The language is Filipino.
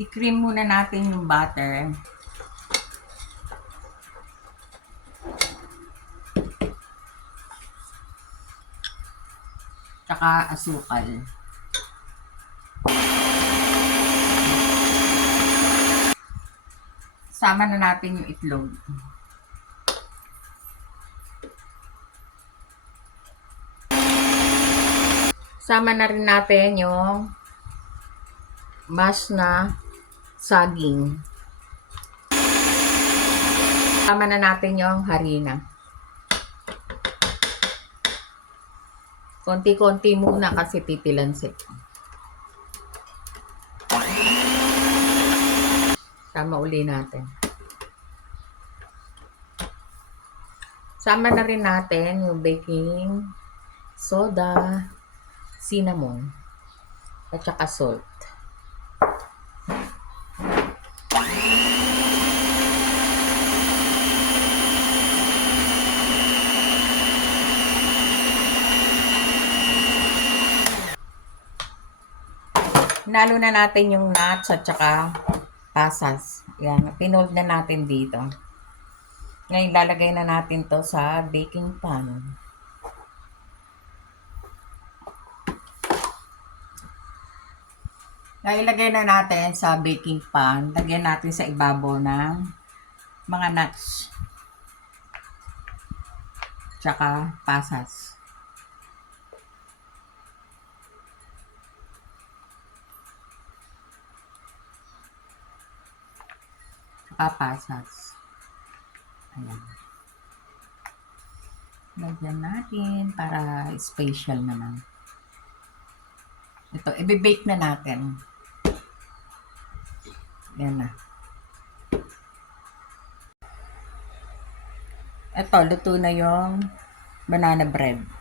I-cream muna natin yung butter. Tsaka asukal. Sama na natin yung itlog. Sama na rin natin yung mash na saging. Sama na natin yung harina. Konti-konti muna kasi titilansik. Sama uli natin. Sama na rin natin yung baking soda, cinnamon, at saka salt. Hinalo na natin yung nuts at saka pasas. Yan, pinold na natin dito. Ngayon, lalagay na natin to sa baking pan. Nailagay na natin sa baking pan. Lagyan natin sa ibabaw ng mga nuts. Tsaka pasas. Tsaka pasas. Ayan. Lagyan natin para special naman. Ito, i-bake na natin. Yan na. Ito, luto na yung banana bread.